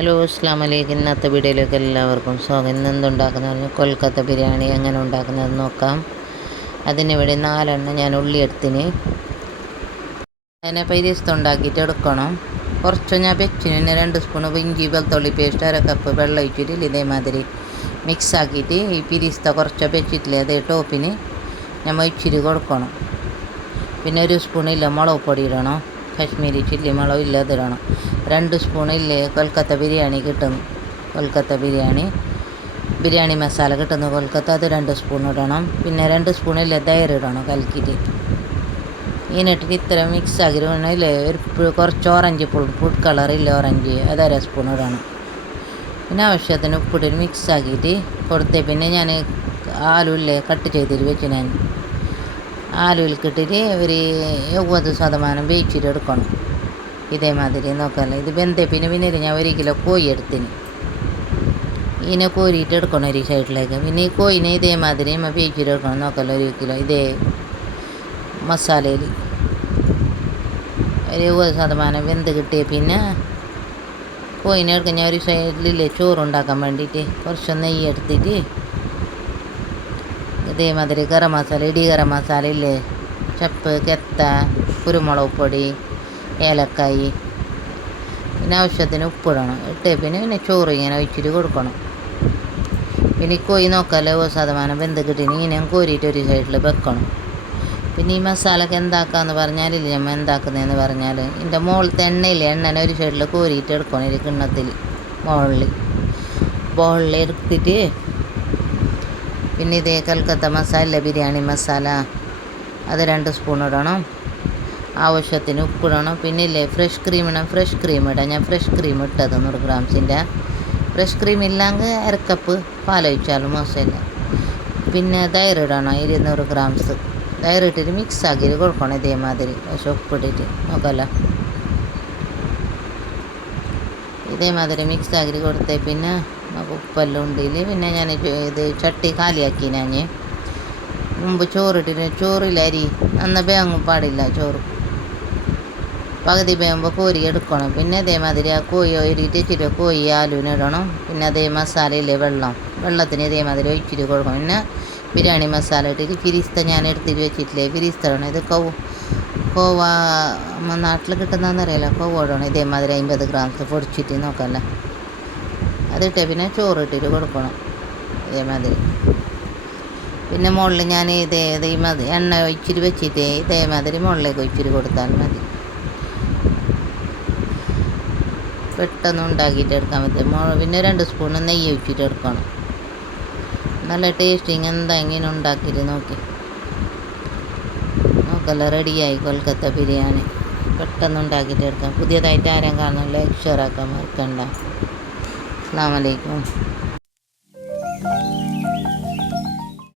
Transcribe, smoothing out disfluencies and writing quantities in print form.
Hello അസ്സാം വലൈക്കും. ഇന്നത്തെ വീഡിയോയിലേക്ക് എല്ലാവർക്കും സ്വാഗതം. ഇന്ന് എന്തുണ്ടാക്കുന്നത് കൊൽക്കത്ത ബിരിയാണി എങ്ങനെ ഉണ്ടാക്കുന്നത് നോക്കാം. അതിനിവിടെ 4 ഞാൻ ഉള്ളി എടുത്തിന്. അതിനെ പരിസ്ഥ ഉണ്ടാക്കിയിട്ട് എടുക്കണം. കുറച്ച് ഞാൻ വെച്ചിന്. പിന്നെ 2 സ്പൂൺ ഇഞ്ചി വെളുത്തുള്ളി പേസ്റ്റ്, 1/2 കപ്പ് വെള്ളം ഒഴിച്ചിട്ട് ഇതേമാതിരി മിക്സ് ആക്കിയിട്ട് ഈ പിരിസ്ത കുറച്ച് വെച്ചിട്ടില്ലേ അതേ ടോപ്പിന് നമ്മൾ ഒഴിച്ചിട്ട് കൊടുക്കണം. പിന്നെ 1 സ്പൂണില്ല മുളക് പൊടി ഇടണം. കാശ്മീരി ചില്ലി മുളക് ഇല്ലാതിടണം. 2 സ്പൂണില്ലേ കൊൽക്കത്ത ബിരിയാണി കിട്ടുന്നു. കൊൽക്കത്ത ബിരിയാണി മസാല കിട്ടുന്നു കൊൽക്കത്ത, അത് 2 സ്പൂൺ ഇടണം. പിന്നെ 2 സ്പൂണില്ലേ തൈര് ഇടണം കലക്കിയിട്ട്. ഇതിനിട്ടിട്ട് ഇത്ര മിക്സ് ആക്കിയില്ലേ കുറച്ച് ഓറഞ്ച് ഫുഡ് കളറില്ല ഓറഞ്ച്, അത് 1/2 സ്പൂൺ ഇടണം. പിന്നെ ആവശ്യത്തിന് ഉപ്പിട്ട് മിക്സ് ആക്കിയിട്ട് കൊടുത്തേ. പിന്നെ ഞാൻ ആലുല്ലേ കട്ട് ചെയ്തിട്ട് വെച്ച് ഞാൻ ആലുവിൽക്കിട്ടിട്ട് ഒരു 70% വേവിച്ചിട്ട് എടുക്കണം. ഇതേമാതിരി നോക്കാമല്ലോ. ഇത് വെന്തേ പിന്നെ ഞാൻ 1 കിലോ കോഴി എടുത്തിന്. ഇതിനെ കോരിയിട്ട് എടുക്കണം ഒരു സൈഡിലേക്ക്. പിന്നെ ഈ കോഴിനെ ഇതേമാതിരി വേവിച്ചിട്ട് എടുക്കണം. നോക്കാമല്ലോ, 1 കിലോ ഇതേ മസാലയിൽ 70% വെന്ത് കിട്ടിയ പിന്നെ കോഴിനെ എടുക്കാൻ ഞാൻ ഒരു സൈഡിലില്ലേ ചോറുണ്ടാക്കാൻ വേണ്ടിയിട്ട് കുറച്ച് നെയ്യ് എടുത്തിട്ട് ഇതേമാതിരി ഗരം മസാല, ഇടി ഗരം മസാല ഇല്ലേ, ചപ്പ്, കെത്ത, കുരുമുളക് പൊടി, ഏലക്കായി, പിന്നെ ആവശ്യത്തിന് ഉപ്പിടണം. പിന്നെ ചോറ് ഇങ്ങനെ ഒഴിച്ചിട്ട് കൊടുക്കണം. പിന്നെ ഈ കോഴി നോക്കാമല്ലോ 70% വെന്ത് കിട്ടിന്. ഇങ്ങനെ കോരിയിട്ട് ഒരു സൈഡിൽ വെക്കണം. പിന്നെ ഈ മസാലക്ക് എന്താക്കാന്ന് പറഞ്ഞാലില്ലേ നമ്മൾ എന്താക്കുന്നതെന്ന് പറഞ്ഞാൽ ഇതിൻ്റെ മുകളിലത്തെ എണ്ണനെ ഒരു സൈഡിൽ കോരിയിട്ട് എടുക്കണം. ഒരു കിണ്ണത്തിൽ ബോളിൽ എടുത്തിട്ട് പിന്നെ ഇതേ കൊൽക്കത്ത മസാല, ബിരിയാണി മസാല, അത് 2 സ്പൂൺ ഇടണം. ആവശ്യത്തിന് ഉപ്പിടണം. പിന്നെ ഇല്ലേ ഫ്രഷ് ക്രീം ഇടാം. ഞാൻ ഫ്രഷ് ക്രീം ഇട്ടത് 100 ഗ്രാംസിൻ്റെ. ഫ്രഷ് ക്രീം ഇല്ലെങ്കിൽ 1/2 കപ്പ് പാലൊഴിച്ചാലും മോശമില്ല. പിന്നെ തൈര് ഇടണം 200 ഗ്രാംസ്. തൈരിട്ടിട്ട് മിക്സ് ആക്കിയിട്ട് കൊടുക്കണം ഇതേമാതിരി. പക്ഷെ ഉപ്പിട്ടിട്ട് നോക്കല്ല, ഇതേമാതിരി മിക്സ് ആക്കിയിട്ട് കൊടുത്തേ. പിന്നെ ഉപ്പെല്ലാം ഉണ്ടെങ്കിൽ പിന്നെ ഞാൻ ഇത് ചട്ടി കാലിയാക്കി. ഞാൻ മുമ്പ് ചോറിട്ടിട്ട് ചോറില്ല അരി നന്ന വേഗം പാടില്ല. ചോറ് പകുതി വേകുമ്പോൾ കോരി എടുക്കണം. പിന്നെ അതേമാതിരി ആ കോഴി ഒരിട്ട് വെച്ചിട്ട് കോഴി ആലുവിനിടണം. പിന്നെ അതേ മസാലയില്ലേ വെള്ളത്തിന് ഇതേമാതിരി ഒഴിച്ചിട്ട് കൊടുക്കണം. പിന്നെ ബിരിയാണി മസാല ഇട്ടിട്ട് ഫിരിസ്ത ഞാൻ എടുത്തിട്ട് വെച്ചിട്ടില്ലേ ഫിരിസ്ത ഇടണം. ഇത് കോവ നമ്മൾ നാട്ടിൽ കിട്ടുന്നതെന്നറിയാലോ, കോവ ഇടണം. ഇതേമാതിരി 50 ഗ്രാംസ് പൊടിച്ചിട്ട് നോക്കാമല്ലോ. അതിട്ട് പിന്നെ ചോറ് ഇട്ടിട്ട് കൊടുക്കണം ഇതേമാതിരി. പിന്നെ മുകളിൽ ഞാൻ എണ്ണ ഒഴിച്ചിട്ട് വെച്ചിട്ട് ഇതേമാതിരി മുകളിലേക്ക് ഒഴിച്ചിട്ട് കൊടുത്താൽ മതി. പെട്ടെന്ന് ഉണ്ടാക്കിയിട്ട് എടുക്കാൻ പറ്റും. പിന്നെ 2 സ്പൂൺ നെയ്യ് ഒഴിച്ചിട്ട് എടുക്കണം. നല്ല ടേസ്റ്റിങ്. എന്താ ഇങ്ങനെ ഉണ്ടാക്കിയിട്ട് നോക്കല്ല, റെഡിയായി കൊൽക്കത്ത ബിരിയാണി. പെട്ടെന്ന് ഉണ്ടാക്കിയിട്ട് എടുക്കാം. പുതിയതായിട്ട് ആരും കാണുന്നില്ല, ഷെയറാക്കാൻ മറക്കണ്ട. അസ്സലാമു അലൈക്കും.